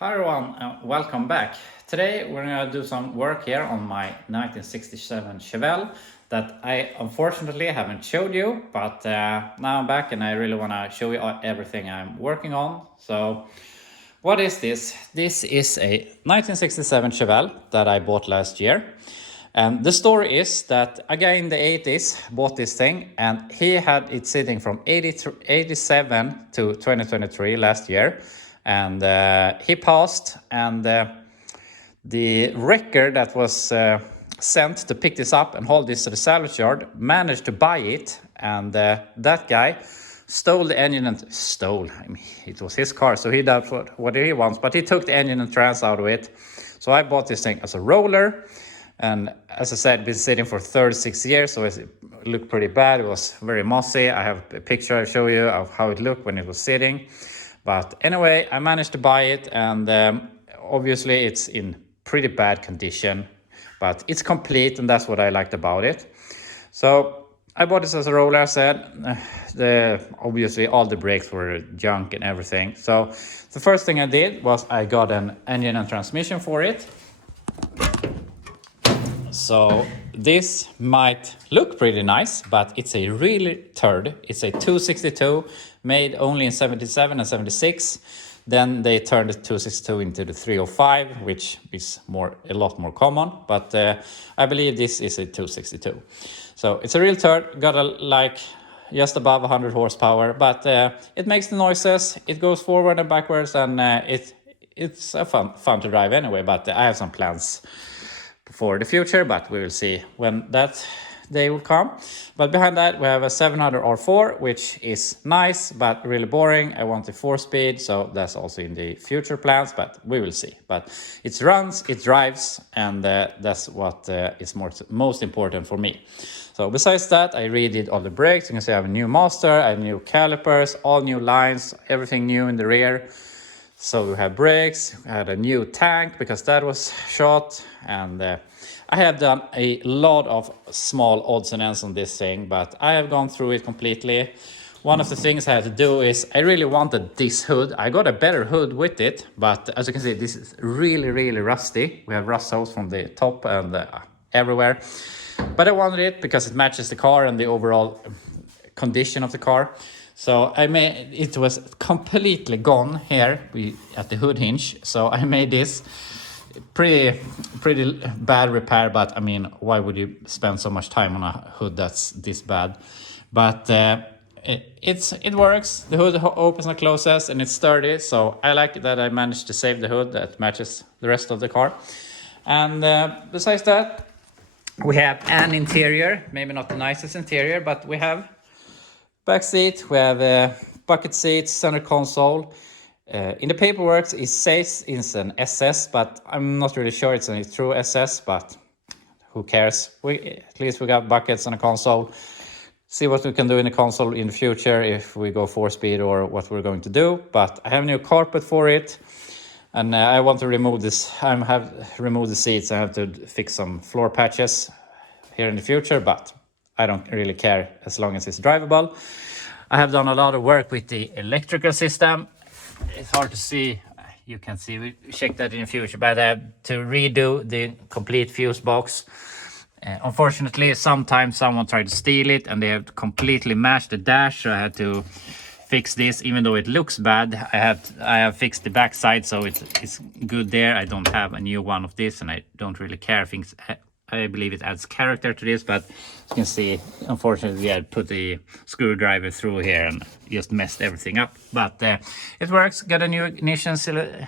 Hi everyone and welcome back. Today we're going to do some work here on my 1967 Chevelle that I unfortunately haven't showed you, but now I'm back and I really want to show you everything I'm working on. So what is this? This is a 1967 Chevelle that I bought last year. And the story is that a guy in the 80s bought this thing and he had it sitting from 87 to 2023 last year. And he passed, and the wrecker that was sent to pick this up and haul this to the salvage yard managed to buy it. And that guy stole the engine and stole. I mean, it was his car, so he does whatever he wants. But he took the engine and trans out of it. So I bought this thing as a roller. And as I said, been sitting for 36 years, so it looked pretty bad. It was very mossy. I have a picture I'll show you of how it looked when it was sitting. But anyway, I managed to buy it, and obviously it's in pretty bad condition, but it's complete, and that's what I liked about it. So I bought this as a roller, I said. Obviously all the brakes were junk and everything. So the first thing I did was I got an engine and transmission for it. So this might look pretty nice, but it's a really turd. It's a 262 made only in 77 and 76. Then they turned the 262 into the 305, which is a lot more common. But I believe this is a 262. So it's a real turd. Got like just above 100 horsepower, but it makes the noises. It goes forward and backwards, and it's fun to drive anyway. But I have some plans for the future, but we will see when that day will come. But behind that we have a 700 R4, which is nice but really boring. I want a 4-speed, so that's also in the future plans, but we will see. But it runs, it drives, and that's what is most important for me. So besides that, I redid all the brakes. You can see I have a new master, I have new calipers, all new lines, everything new in the rear. So we have brakes, I had a new tank because that was shot, and I have done a lot of small odds and ends on this thing, but I have gone through it completely. One of the things I had to do is I really wanted this hood. I got a better hood with it, but as you can see, this is really, really rusty. We have rust holes from the top and everywhere. But I wanted it because it matches the car and the overall condition of the car. So it was completely gone here at the hood hinge. So I made this pretty bad repair, but I mean, why would you spend so much time on a hood that's this bad? But it works. The hood opens and closes, and it's sturdy. So I like that I managed to save the hood that matches the rest of the car. And besides that, we have an interior, maybe not the nicest interior, but we have back seat, we have bucket seats, center console. In the paperwork it says it's an SS, but I'm not really sure it's a true SS, but who cares? At least we got buckets on a console. See what we can do in the console in the future if we go 4-speed or what we're going to do. But I have new carpet for it, and I want to remove this. I have removed the seats. I have to fix some floor patches here in the future, but I don't really care as long as it's drivable. I have done a lot of work with the electrical system. It's hard to see. You can see, we check that in the future, but I have to redo the complete fuse box. Unfortunately, sometimes someone tried to steal it and they have completely mashed the dash, so I had to fix this. Even though it looks bad, I have fixed the backside, so it's good there. I don't have a new one of this, and I don't really care. I believe it adds character to this, but as you can see, unfortunately, I put the screwdriver through here and just messed everything up. But it works. Got a new ignition cylinder,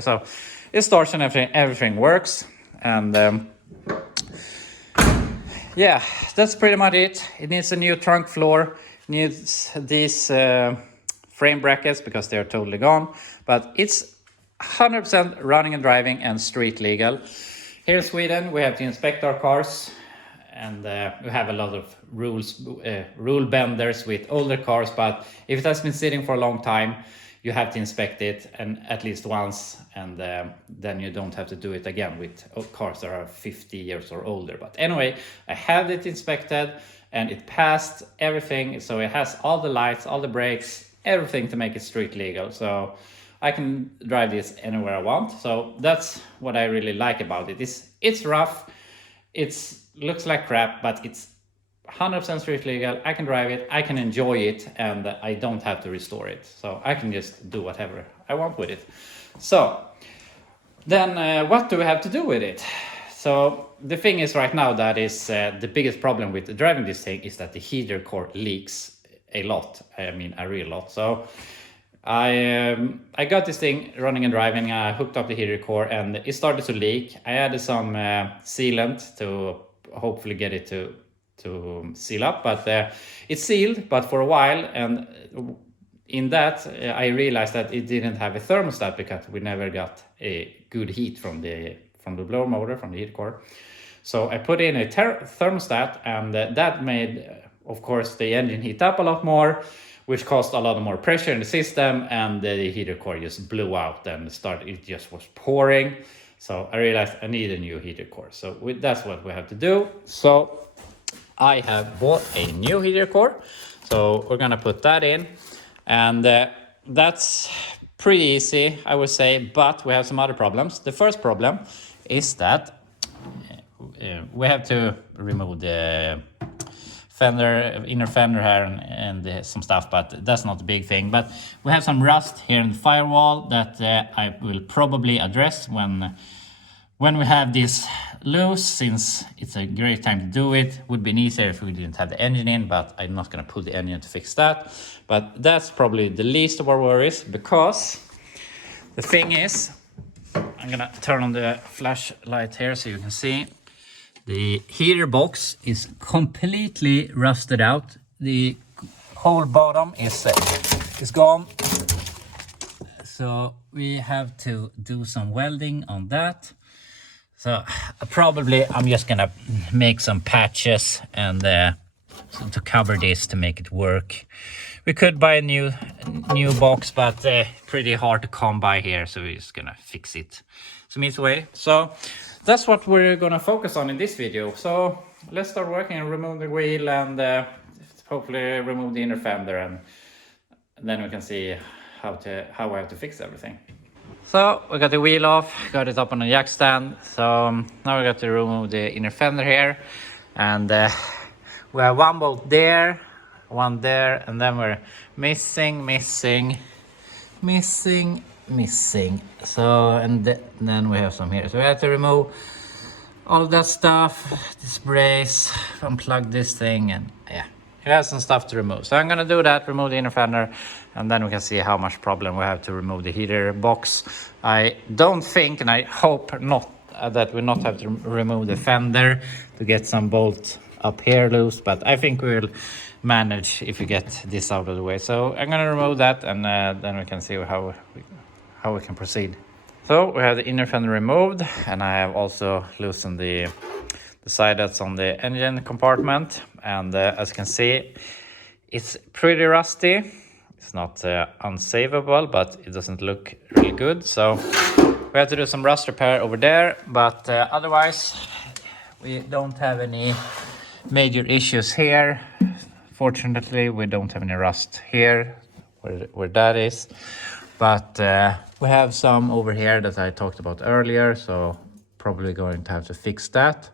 so it starts and everything works. And yeah, that's pretty much it. It needs a new trunk floor, needs these frame brackets because they're totally gone. But it's 100% running and driving and street legal. Here in Sweden, we have to inspect our cars, and we have a lot of rule benders with older cars, but if it has been sitting for a long time, you have to inspect it and at least once, and then you don't have to do it again with cars that are 50 years or older. But anyway, I had it inspected and it passed everything, so it has all the lights, all the brakes, everything to make it street legal. So I can drive this anywhere I want. So that's what I really like about it. It's rough, looks like crap, but it's 100% street legal. I can drive it, I can enjoy it, and I don't have to restore it. So I can just do whatever I want with it. So then what do we have to do with it? So the thing is right now that is the biggest problem with driving this thing is that the heater core leaks a lot. I mean a real lot. So I got this thing running and driving. I hooked up the heater core and it started to leak. I added some sealant to hopefully get it to seal up, but it's sealed, but for a while, and in that I realized that it didn't have a thermostat because we never got a good heat from the blower motor, from the heat core. So I put in a thermostat, and that made of course the engine heat up a lot more, which caused a lot more pressure in the system, and the heater core just blew out and it just was pouring. So I realized I need a new heater core. So that's what we have to do. So I have bought a new heater core. So we're gonna put that in, and that's pretty easy, I would say, but we have some other problems. The first problem is that we have to remove the inner fender here and some stuff, but that's not a big thing. But we have some rust here in the firewall that I will probably address when we have this loose, since it's a great time to do it. Would be easier if we didn't have the engine in, but I'm not gonna pull the engine to fix that. But that's probably the least of our worries, because the thing is, I'm gonna turn on the flashlight here so you can see. The heater box is completely rusted out. The whole bottom is gone. So we have to do some welding on that. So probably I'm just gonna make some patches and to cover this to make it work. We could buy a new box, but pretty hard to come by here, so we're just gonna fix it some easy way. So that's what we're gonna focus on in this video. So let's start working and remove the wheel and hopefully remove the inner fender, and then we can see how I have to fix everything. So we got the wheel off, got it up on a jack stand. So now we got to remove the inner fender here, and we have one bolt there, one there, and then we're missing. So and then we have some here. So we have to remove all that stuff, this brace, unplug this thing, and yeah, it has some stuff to remove. So I'm gonna do that, remove the inner fender, and then we can see how much problem we have to remove the heater box. I don't think, and I hope not, that we not have to remove the fender to get some bolt up here loose, but I think we'll manage if we get this out of the way. So I'm gonna remove that, and then we can see how we can proceed. So we have the inner fender removed, and I have also loosened the side that's on the engine compartment, and as you can see, it's pretty rusty. It's not unsavable, but it doesn't look really good. So we have to do some rust repair over there, but otherwise we don't have any major issues here. Fortunately, we don't have any rust here where that is, but we have some over here that I talked about earlier, so probably going to have to fix that.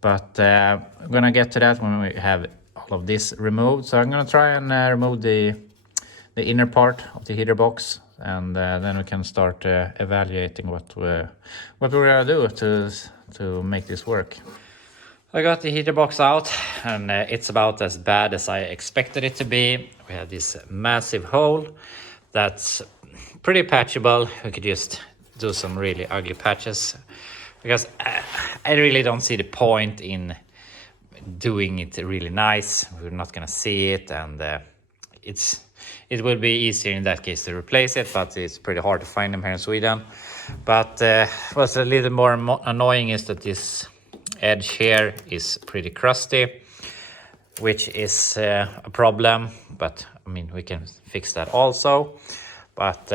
But I'm gonna get to that when we have all of this removed. So I'm gonna try and remove the inner part of the heater box, and then we can start evaluating what we're gonna do to make this work. I got the heater box out, and it's about as bad as I expected it to be. We have this massive hole that's pretty patchable. We could just do some really ugly patches, because I really don't see the point in doing it really nice. We're not gonna see it, and it would be easier in that case to replace it, but it's pretty hard to find them here in Sweden. But what's a little more annoying is that this edge here is pretty crusty, which is a problem, but I mean, we can fix that also. But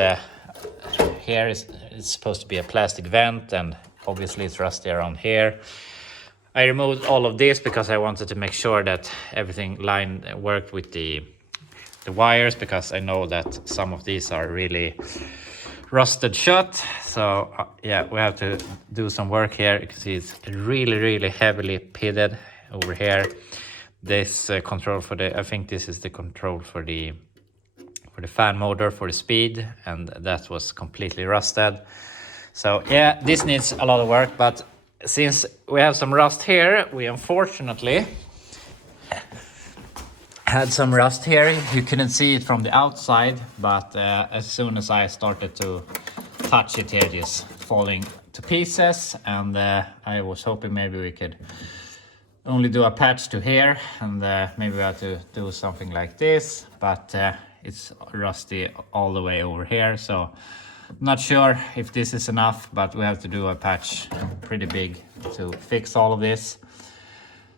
here it's supposed to be a plastic vent, and obviously it's rusty around here. I removed all of this because I wanted to make sure that everything worked with the wires, because I know that some of these are really rusted shut. So yeah, we have to do some work here. You can see it's really heavily pitted over here. This control for the, I think this is the control for the fan motor for the speed, and that was completely rusted. So yeah, this needs a lot of work, but since we have some rust here, we unfortunately had some rust here. You couldn't see it from the outside, but as soon as I started to touch it here, it's falling to pieces, and I was hoping maybe we could only do a patch to here, and maybe we have to do something like this, but it's rusty all the way over here, so not sure if this is enough, but we have to do a patch pretty big to fix all of this.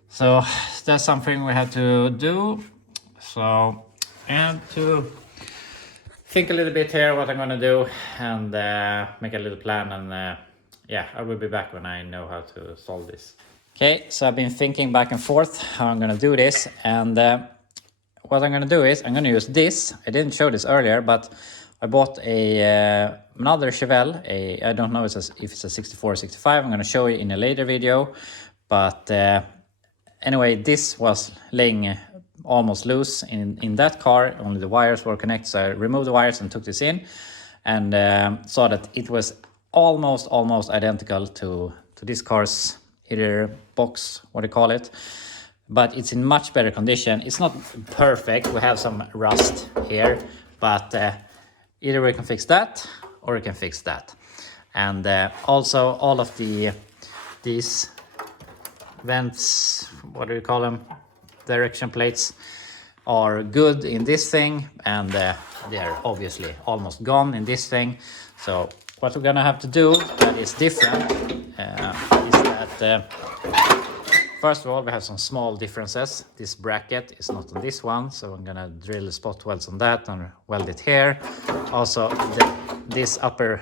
So that's something we have to do. So I have to think a little bit here what I'm gonna do, and make a little plan, and yeah, I will be back when I know how to solve this. Okay, so I've been thinking back and forth how I'm gonna do this, and what I'm gonna do is I'm gonna use this. I didn't show this earlier, but I bought a another Chevelle. I don't know if it's a 64 or 65. I'm gonna show you in a later video, but anyway, this was laying almost loose in that car. Only the wires were connected, so I removed the wires and took this in, and saw that it was almost identical to this car's heater box, what do you call it, but it's in much better condition. It's not perfect, we have some rust here, but either we can fix that or we can fix that. And also all of these vents, what do you call them, direction plates, are good in this thing, and they're obviously almost gone in this thing. So what we're gonna have to do that is different is that first of all, we have some small differences. This bracket is not on this one, so I'm gonna drill the spot welds on that and weld it here. Also, this upper,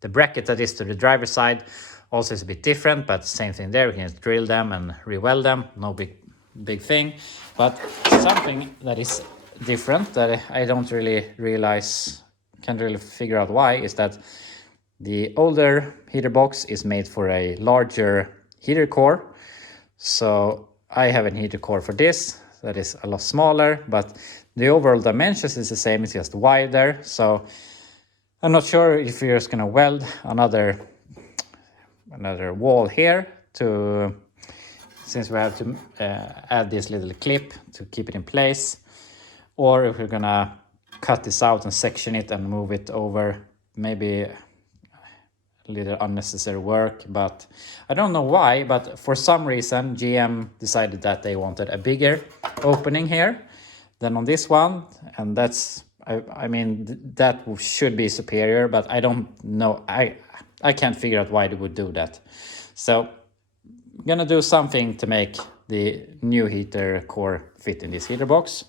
the bracket that is to the driver's side also is a bit different, but same thing there. We can just drill them and re-weld them. No big thing, but something that is different that I don't really realize, can't really figure out why, is that the older heater box is made for a larger heater core. So I have a heater core for this that is a lot smaller, but the overall dimensions is the same, it's just wider. So I'm not sure if you're just gonna weld another wall here to, since we have to add this little clip to keep it in place, or if we're gonna cut this out and section it and move it over. Maybe a little unnecessary work, but I don't know why, but for some reason GM decided that they wanted a bigger opening here than on this one, and that's, I mean, that should be superior, but I don't know, I can't figure out why they would do that. So I'm gonna do something to make the new heater core fit in this heater box.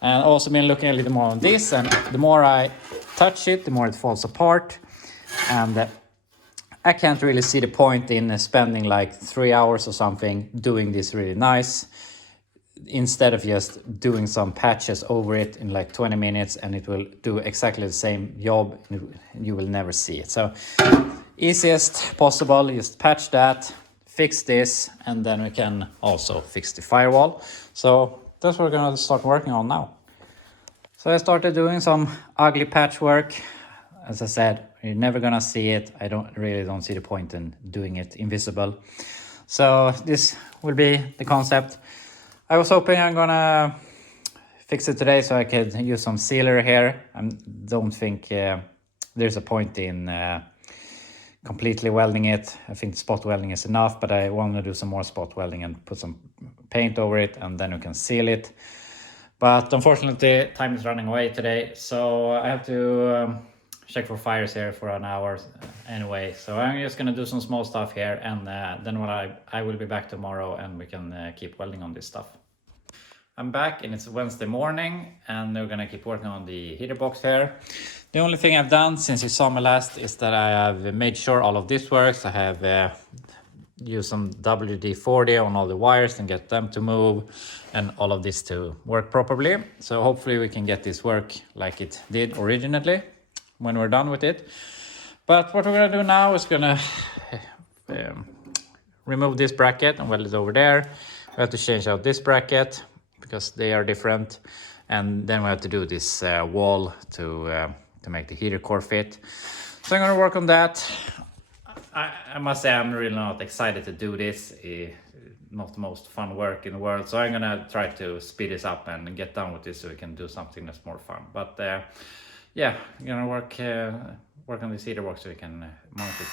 And also been looking a little more on this, and the more I touch it, the more it falls apart. And I can't really see the point in spending like 3 hours or something doing this really nice, instead of just doing some patches over it in like 20 minutes, and it will do exactly the same job. You will never see it. So easiest possible, just patch that, fix this, and then we can also fix the firewall. So that's what we're gonna start working on now. So I started doing some ugly patchwork. As I said, you're never gonna see it. I don't see the point in doing it invisible. So this will be the concept. I was hoping I'm gonna fix it today so I could use some sealer here. I don't think there's a point in completely welding it. I think spot welding is enough, but I want to do some more spot welding and put some paint over it, and then we can seal it. But unfortunately, time is running away today, so I have to check for fires here for an hour anyway. So I'm just gonna do some small stuff here, and then when I will be back tomorrow, and we can keep welding on this stuff. I'm back, and it's Wednesday morning, and we're gonna keep working on the heater box here. The only thing I've done since you saw me last is that I have made sure all of this works. I have use some WD-40 on all the wires and get them to move and all of this to work properly. So hopefully we can get this work like it did originally when we're done with it. But what we're gonna do now is gonna remove this bracket and weld it over there. We have to change out this bracket because they are different, and then we have to do this wall to make the heater core fit. So I'm gonna work on that. I must say I'm really not excited to do this. Not the most fun work in the world, so I'm gonna try to speed this up and get done with this so we can do something that's more fun. But yeah, I'm gonna work on this heater box so we can mount it.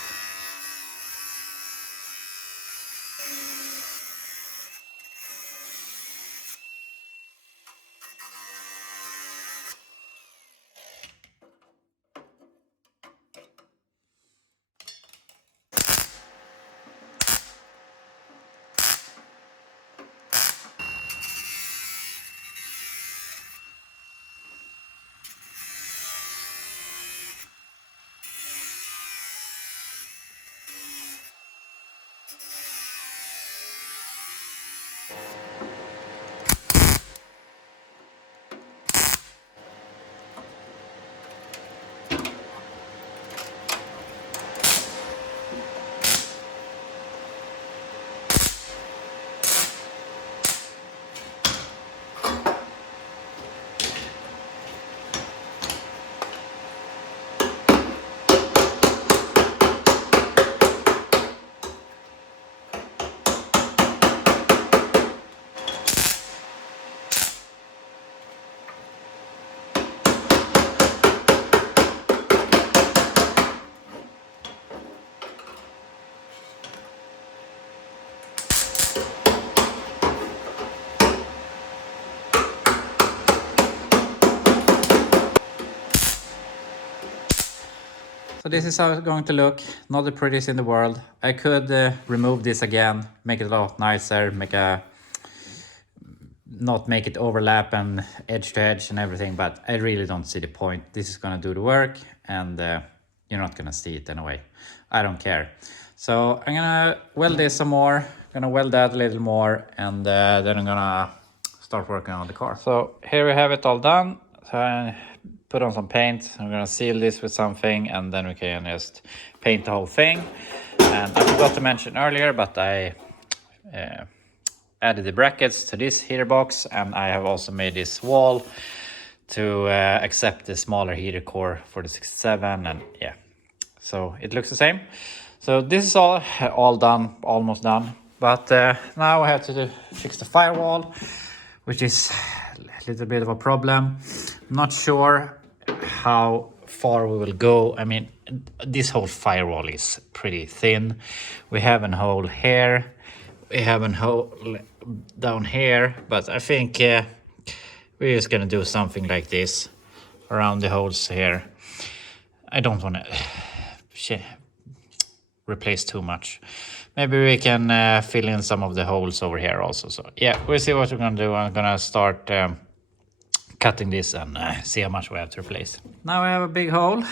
So this is how it's going to look. Not the prettiest in the world. I could remove this again, make it a lot nicer, not make it overlap and edge to edge and everything, but I really don't see the point. This is gonna do the work, and you're not gonna see it anyway. I don't care. So I'm gonna weld this some more, gonna weld that a little more, and then I'm gonna start working on the car. So here we have it all done. So I put on some paint. I'm gonna seal this with something, and then we can just paint the whole thing. And I forgot to mention earlier, but I added the brackets to this heater box, and I have also made this wall to accept the smaller heater core for the 67, and yeah, so it looks the same. So this is all done, almost done, but now I have to fix the firewall, which is a little bit of a problem. I'm not sure how far we will go. I mean, this whole firewall is pretty thin. We have a hole here, we have a hole down here, but I think we're just gonna do something like this around the holes here. I don't want to replace too much. Maybe we can fill in some of the holes over here also. So yeah, we'll see what we're gonna do. I'm gonna start cutting this and see how much we have to replace. Now we have a big hole,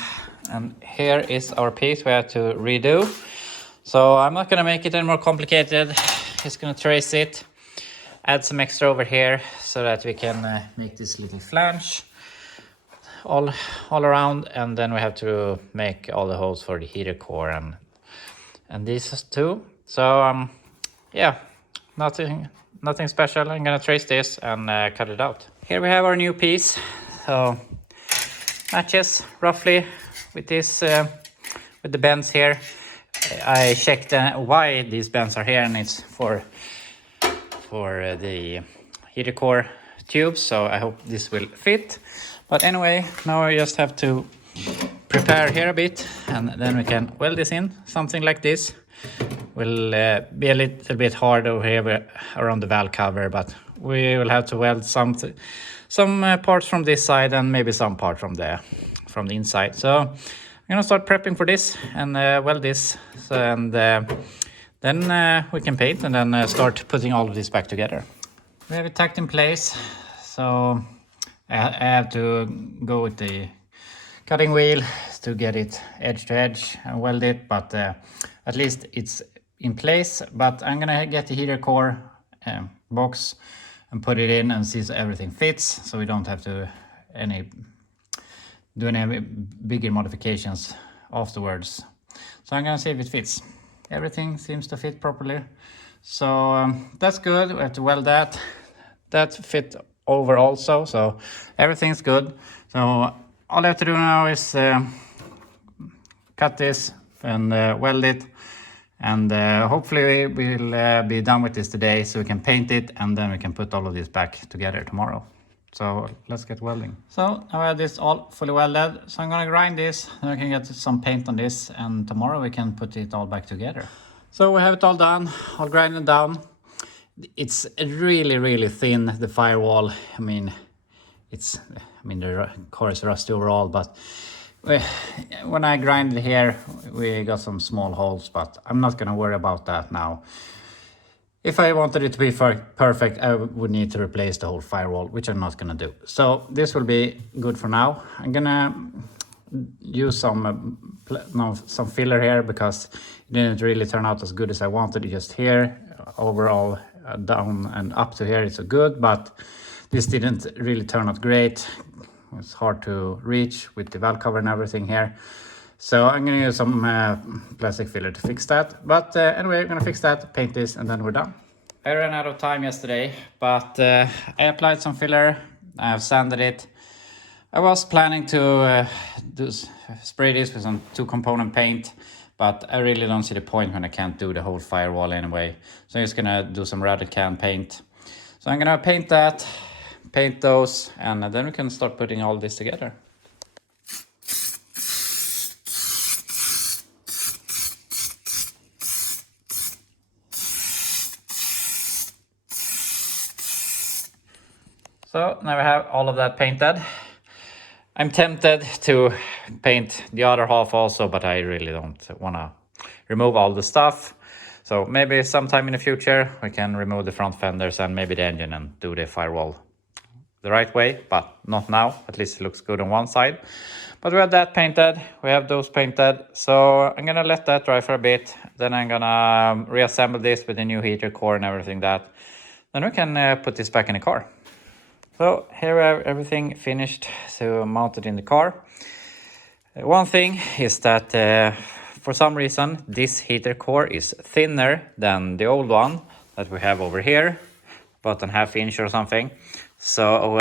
and here is our piece we have to redo. So I'm not gonna make it any more complicated. Just gonna trace it, add some extra over here so that we can make this little flange all around, and then we have to make all the holes for the heater core and these too. So yeah, nothing special. I'm gonna trace this and cut it out. Here we have our new piece. So matches roughly with this with the bends here. I checked why these bends are here, and it's for the heater core tubes, so I hope this will fit. But anyway, now I just have to prepare here a bit, and then we can weld this in. Something like this will be a little bit hard over here around the valve cover, but we will have to weld some parts from this side and maybe some part from the inside. So I'm gonna start prepping for this and weld this, and then we can paint and then start putting all of this back together. We have it tacked in place, so I have to go with the cutting wheel to get it edge to edge and weld it, but at least it's in place, but I'm gonna get the heater core box and put it in and see so everything fits, so we don't have to do any bigger modifications afterwards. So I'm gonna see if it fits. Everything seems to fit properly, so that's good. We have to weld that. That fit over also, so everything's good. So all I have to do now is cut this and weld it, and hopefully we'll be done with this today, so we can paint it and then we can put all of this back together tomorrow. So let's get welding. So now I have this all fully welded, so I'm gonna grind this and I can get some paint on this, and tomorrow we can put it all back together. So we have it all done, all grinded down. It's really thin, the Firewall. I mean the car is rusty overall, but when I grind it here, we got some small holes, but I'm not gonna worry about that now. If I wanted it to be perfect, I would need to replace the whole Firewall, which I'm not gonna do. So this will be good for now. I'm gonna use some filler here because it didn't really turn out as good as I wanted. Just here, overall down and up to here, it's so good, but this didn't really turn out great. It's hard to reach with the valve cover and everything here. So I'm gonna use some plastic filler to fix that. But anyway, I'm gonna fix that, paint this, and then we're done. I ran out of time yesterday, but I applied some filler. I have sanded it. I was planning to spray this with some 2-component paint, but I really don't see the point when I can't do the whole Firewall anyway. So I'm just gonna do some rattle can paint. So I'm gonna paint that, paint those, and then we can start putting all this together. So now we have all of that painted. I'm tempted to paint the other half also, but I really don't want to remove all the stuff. So maybe sometime in the future we can remove the front fenders and maybe the engine and do the Firewall the right way, but not now. At least it looks good on one side. But we have that painted, we have those painted. So I'm gonna let that dry for a bit. Then I'm gonna reassemble this with the new heater core and everything that. Then we can put this back in the car. So here we have everything finished to mount it in the car. One thing is that for some reason this heater core is thinner than the old one that we have over here, about a ½ inch or something. So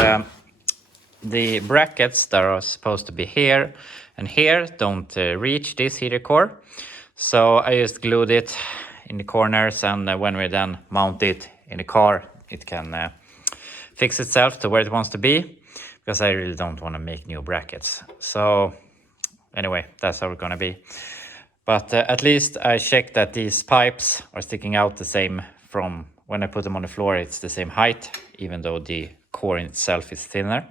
the brackets that are supposed to be here and here don't reach this heater core. So I just glued it in the corners, and when we then mount it in the car, it can fix itself to where it wants to be, because I really don't want to make new brackets. So anyway, that's how it's gonna be. But at least I checked that these pipes are sticking out the same from when I put them on the floor. It's the same height, even though the core in itself is thinner.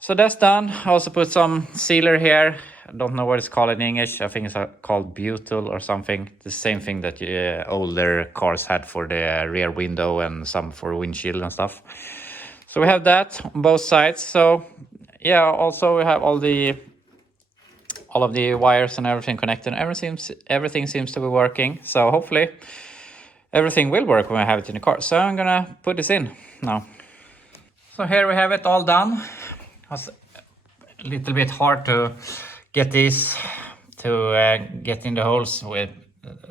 So that's done. I also put some sealer here. I don't know what it's called in English. I think it's called butyl or something. The same thing that older cars had for the rear window and some for windshield and stuff. So we have that on both sides. So yeah, also we have all of the wires and everything connected. Everything seems to be working. So hopefully everything will work when I have it in the car. So I'm gonna put this in now. So here we have it all done. It was a little bit hard to get these to get in the holes with,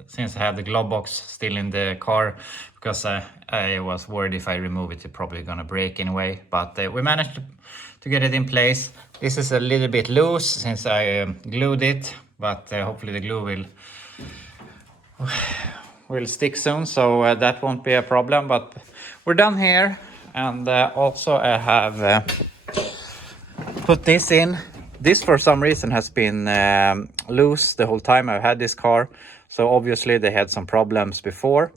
since I have the glove box still in the car, because I was worried if I remove it, it's probably gonna break anyway. But we managed to get it in place. This is a little bit loose since I glued it, but hopefully the glue will stick soon, so that won't be a problem. But we're done here, and also I have put this in. This for some reason has been loose the whole time I've had this car, so obviously they had some problems before.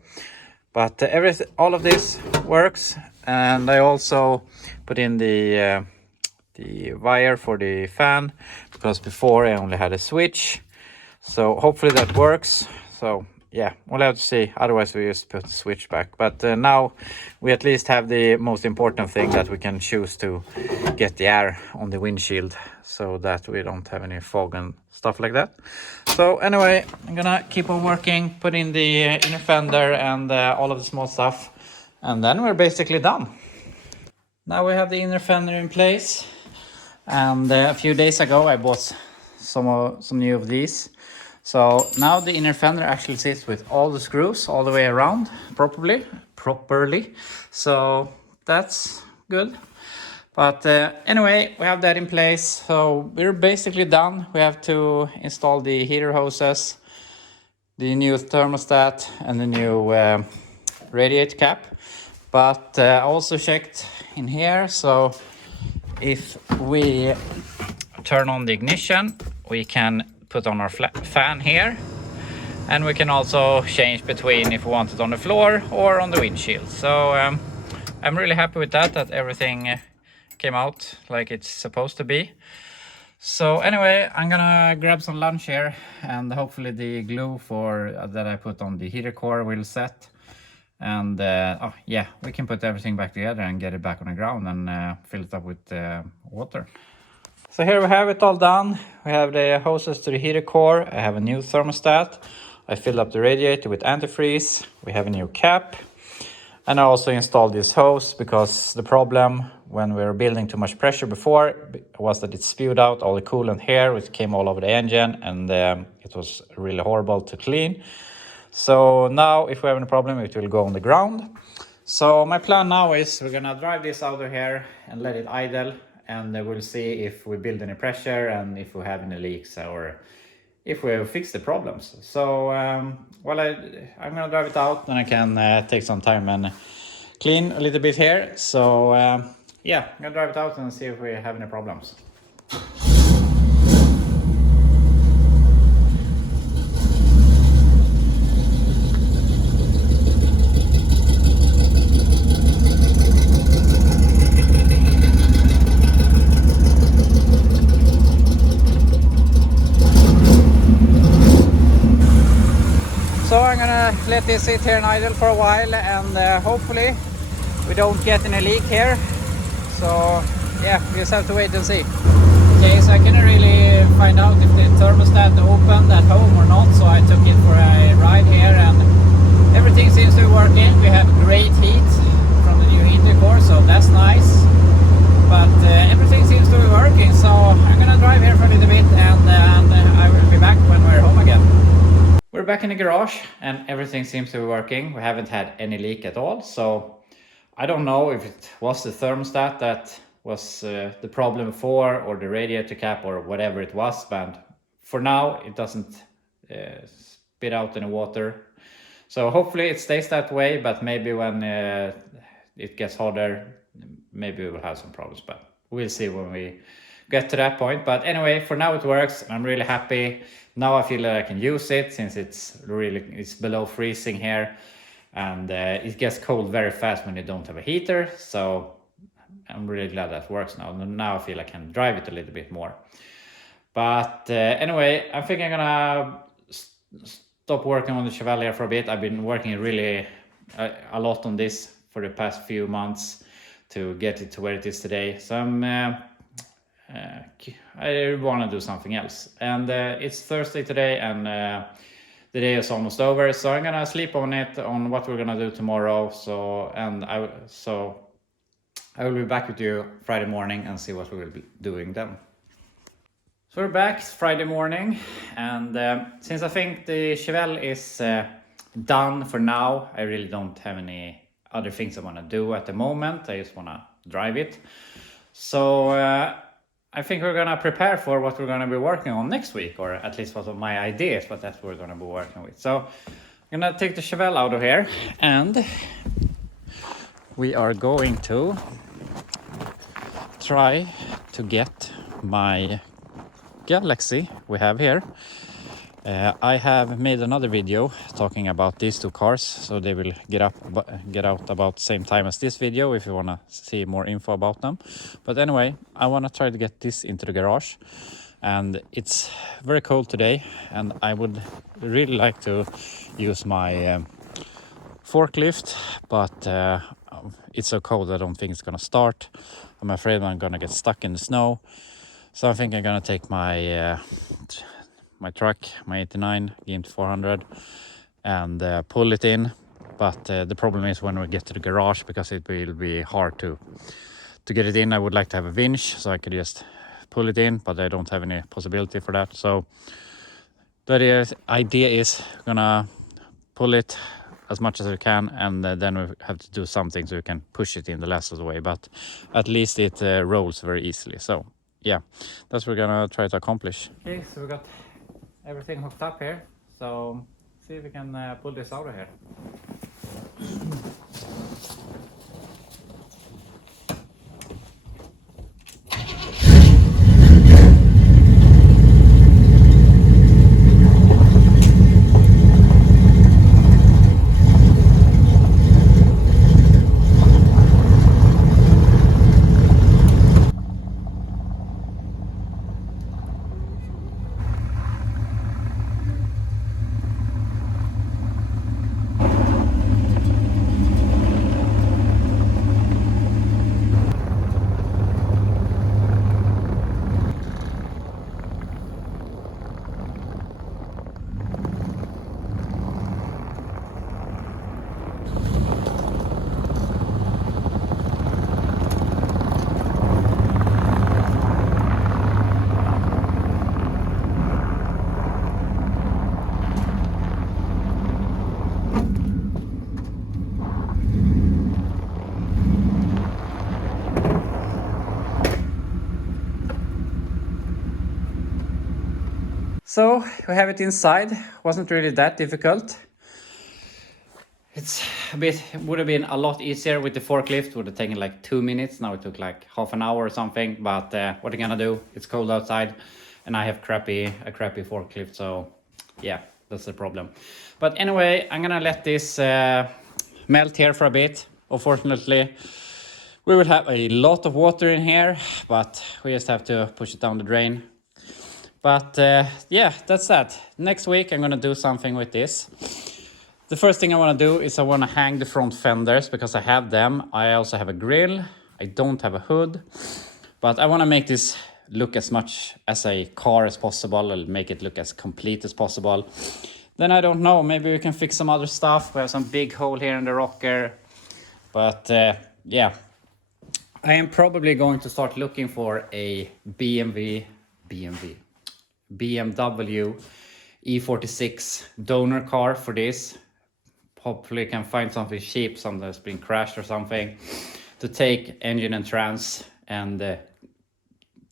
But all of this works, and I also put in the wire for the fan, because before I only had a switch. So hopefully that works. So yeah, we'll have to see. Otherwise we just put the switch back. But now we at least have the most important thing, that we can choose to get the air on the windshield so that we don't have any fog and stuff like that. So anyway, I'm gonna keep on working, put in the inner fender and all of the small stuff, and then we're basically done. Now we have the inner fender in place, and a few days ago I bought some new of these. So now the inner fender actually sits with all the screws all the way around properly. So that's good. But anyway, we have that in place. So we're basically done. We have to install the heater hoses, the new thermostat, and the new radiator cap. But I also checked in here. So if we turn on the ignition, we can put on our fan here, and we can also change between if we want it on the floor or on the windshield. So I'm really happy with that everything came out like it's supposed to be. So anyway, I'm gonna grab some lunch here, and hopefully the glue that I put on the heater core will set, and oh yeah, we can put everything back together and get it back on the ground and fill it up with water. So here we have it all done. We have the hoses to the heater core. I have a new thermostat. I filled up the radiator with antifreeze. We have a new cap. And I also installed this hose because the problem when we were building too much pressure before was that it spewed out all the coolant here, which came all over the engine, and it was really horrible to clean. So now if we have any problem, it will go on the ground. So my plan now is we're gonna drive this out of here and let it idle, and we'll see if we build any pressure and if we have any leaks or if we have fixed the problems. So well, I'm gonna drive it out, and I can take some time and clean a little bit here. So yeah, I'm gonna drive it out and see if we have any problems. So I'm gonna let this sit here and idle for a while, and hopefully we don't get any leak here. So yeah, we just have to wait and see. Okay, so I couldn't really find out if the thermostat opened at home or not, so I took it for a ride here, and everything seems to be working. We have great heat from the new heater core, so that's nice. But everything seems to be working, so I'm gonna drive here for a little bit, and I will be back when we're home again. We're back in the garage, and everything seems to be working. We haven't had any leak at all, so I don't know if it was the thermostat that was the problem before, or the radiator cap, or whatever it was, but for now it doesn't spit out any water. So hopefully it stays that way, but maybe when it gets hotter, maybe we will have some problems, but we'll see when we get to that point. But anyway, for now it works. I'm really happy. Now I feel that I can use it, since it's below freezing here, and it gets cold very fast when you don't have a heater. So I'm really glad that works now. Now I feel I can drive it a little bit more. But anyway, I think I'm gonna stop working on the Chevelle here for a bit. I've been working really a lot on this for the past few months to get it to where it is today. So I want to do something else, and it's Thursday today, and the day is almost over, so I'm gonna sleep on it, on what we're gonna do tomorrow. So I will be back with you Friday morning and see what we will be doing then. So we're back Friday morning, and since I think the Chevelle is done for now, I really don't have any other things I want to do at the moment. I just want to drive it. So I think we're gonna prepare for what we're gonna be working on next week, or at least what my idea is, but that's what we're gonna be working with. So I'm gonna take the Chevelle out of here, and we are going to try to get my Galaxy we have here. I have made another video talking about these two cars, so they will get out about the same time as this video if you want to see more info about them. But anyway, I want to try to get this into the garage, and it's very cold today, and I would really like to use my forklift, but it's so cold I don't think it's gonna start. I'm afraid I'm gonna get stuck in the snow, so I think I'm gonna take my my truck, my 89 GMT 400, and pull it in. But the problem is when we get to the garage, because it will be hard to get it in. I would like to have a winch so I could just pull it in, but I don't have any possibility for that. So the idea is gonna pull it as much as we can, and then we have to do something so we can push it in the last of the way, but at least it rolls very easily. So yeah, that's what we're gonna try to accomplish. Okay, so we got everything hooked up here, so see if we can pull this out of here. So we have it inside. Wasn't really that difficult. It's it would have been a lot easier with the forklift. Would have taken like 2 minutes. Now it took like half an hour or something. But what are you gonna do? It's cold outside, and I have a crappy forklift. So yeah, that's the problem. But anyway, I'm gonna let this melt here for a bit. Unfortunately, we will have a lot of water in here, but we just have to push it down the drain. But yeah, that's that. Next week I'm gonna do something with this. The first thing I want to do is I want to hang the front fenders, because I have them. I also have a grill. I don't have a hood, but I want to make this look as much as a car as possible, and make it look as complete as possible. Then I don't know, maybe we can fix some other stuff. We have some big hole here in the rocker, but yeah, I am probably going to start looking for a BMW E46 donor car for this. Hopefully can find something cheap, something that's been crashed or something, to take engine and trans, and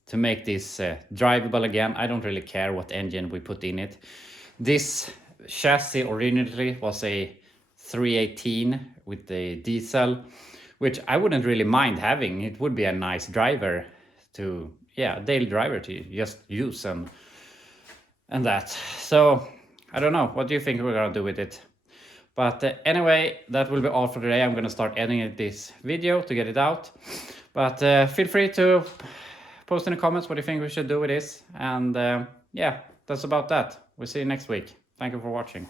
to make this drivable again. I don't really care what engine we put in it. This chassis originally was a 318 with the diesel, which I wouldn't really mind having. It would be a nice driver to, yeah, daily driver to just use and that. So I don't know, what do you think we're gonna do with it? But anyway, that will be all for today. I'm gonna start editing this video to get it out. But feel free to post in the comments what you think we should do with this. And yeah, that's about that. We'll see you next week. Thank you for watching.